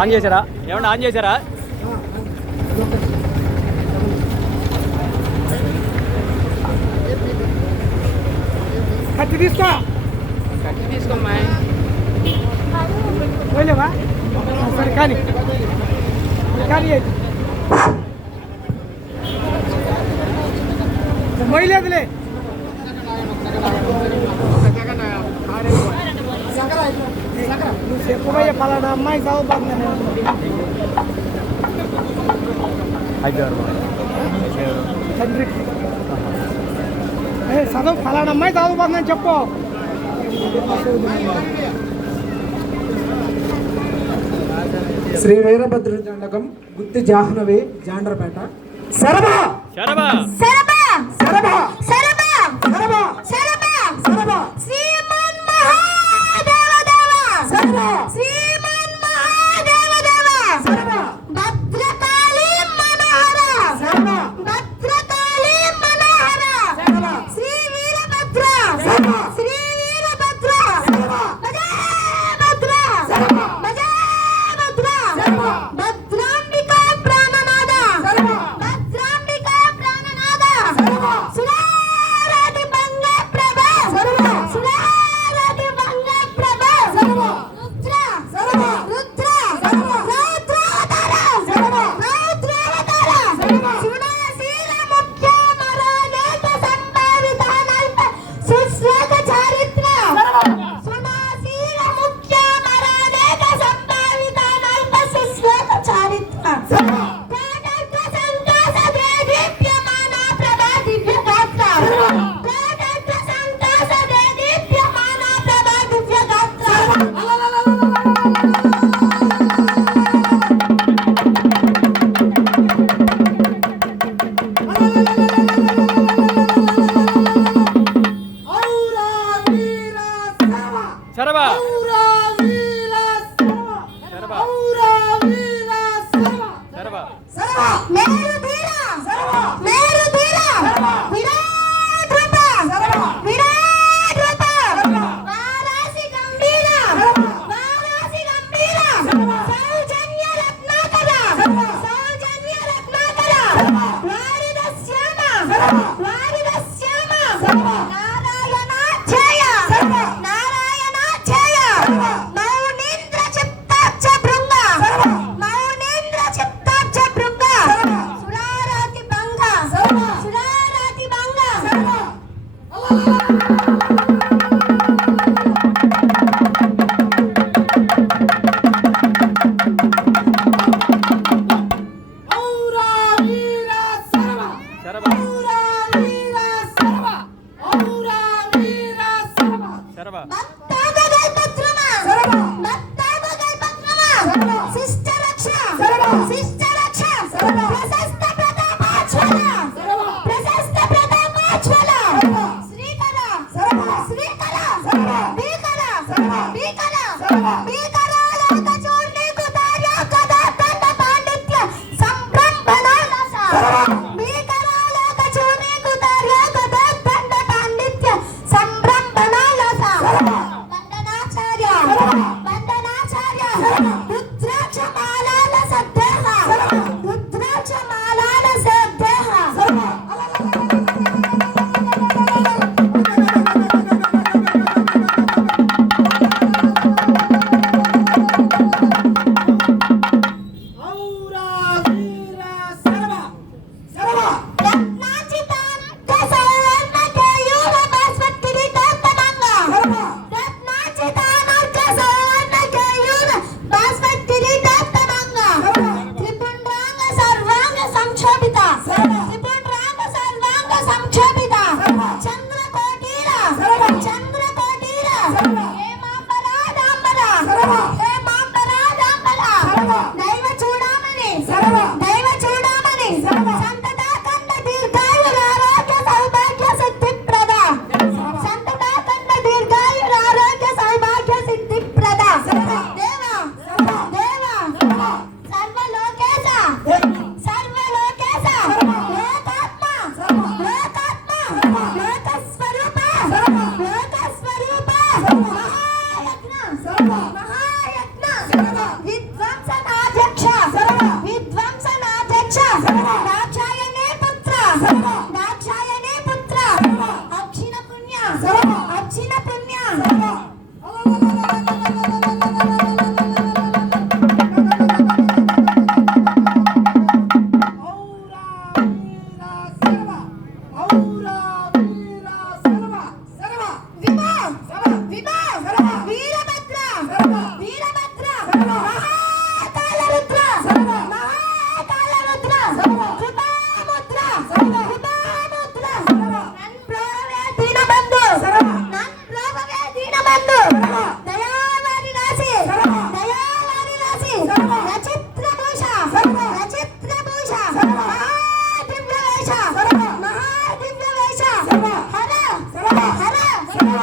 On చేశారా? ఏమన్నా on చేశారా? కత్తి తీసుకోమ్మా. పోలేవా? సరే కానీ మొయ్యలేదులే. నువ్వు చెప్పబోయే పలానా అమ్మాయి చదువుతుందని తండ్రి చదువు పలానా అమ్మాయి చదువుతుందని చెప్పు. శ్రీ వీరభద్ర జండకం గుత్తి జాహ్నవి జాండ్రపేట. శరభా శరభా శరభా శరభా శరభా శరభా శరభా శరభా శ్రీమన్ మహాదేవదేవ శరభా శ్రీమన్ మహాదేవదేవ శరభా భద్రకాళి మనోహర శరభా భద్రకాళి మనోహర శరభా శ్రీ వీరభద్ర శరభా శ్రీ వీరభద్ర శరభా భజే భద్ర శరభా భజే భద్ర శరభా భద్రాంబికా ప్రాణనాద శరభా భద్రాంబికా ప్రాణనాద శరభా సురారతి భంగ ప్రభ శరభా సురారతి భంగ ప్రభ శరభా రుద్ర శరభా రుద్ర శరభా రౌద్రావతార శరభా రౌద్రావతార శరభా శుణశీల ముఖ్య మరానేక సంభావిత నల్ప సుశ్లోక చారిత్ర శుణశీల ముఖ్య మరానేక సంభావిత నల్ప సుశ్లోక చారిత్ర శరభా ప్రాణత్వ సంకాస దేదీప్యమాన ప్రభా దివ్య గాత్ర ప్రాణత్వ సంకాస దేదీప్యమాన ప్రభా దివ్య గాత్ర ఔరా వీర శరభా శరభా ఔరా వీర శరభా శరభా ఔరా వీర శరభా శరభా శరభా మేరు ధీర శరభా మేరు ధీర శరభా విరాట్ రూప శరభా విరాట్ రూప శరభా వారాసి గంభీర శరభా వారాసి గంభీర శరభా సౌజన్య రత్నాకర శరభా సౌజన్య రత్నాకర శరభా వారిద శ్యామ శరభా వారిద శ్యామ శరభా నారాయణాధ్యాయ శరభా నారాయణాధ్యాయ శరభా మౌనీంద్ర చిత్తాక్ష భృంగ శరభా మౌనీంద్ర చిత్తాక్ష భృంగ శరభా సురారాతి భంగ శరభా సురారాతి భంగ శరభా ఔరా వీర శరభా శరభా ఔరా వీర శరభా ఔరా వీర శరభా శరభా భక్తాగల్పత్రమ శరభా భక్తాగల్పత్రమ శరభా శిష్టరక్ష శరభా శిష్టరక్ష శరభా ప్రశస్త ప్రతాపాచ్వల శరభా ప్రశస్త ప్రతాపాచ్వల శరభా శ్రీకర శరభా శ్రీకర శరభా భీకర శరభా భీకర శరభా భీకరాలోక చూర్ణీకు తార్య కథా దండ పాండిత్య సంభ్రమణాలస శరభా భీకరాలోక చూర్ణీకు తార్య కథా దండ పాండిత్య సంభ్రమణాలస శరభా వందనాచార్య శరభా వందనాచార్య శరభా రుద్రాక్షమాలాల సద్దేహ శరభా రుద్రాక్షమాలాల సద్దేహ శరభా సర్వ అర్చిన పుణ్య సర్వ ఔరా వీరా సర్వ సర్వ విభా సర్వ విభా సర్వ వీరభద్ర సర్వ వీరభద్ర సర్వ మహాకాల రుద్ర సర్వ మహాకాల రుద్ర సర్వ కృపాముద్ర సర్వ కృపాముద్ర సర్వ నన్ బ్రోవే దీనబంధు సర్వ నన్ బ్రోవే దీనబంధు సర్వ దయావారి రాసి సర్వ దయావారి రాసి సర్వ నచిత్ర భూష సర్వ నచిత్ర భూష సర్వ మహాదివ్య వేష సర్వ మహాదివ్య వేష సర్వ హర సర్వ హర సర్వ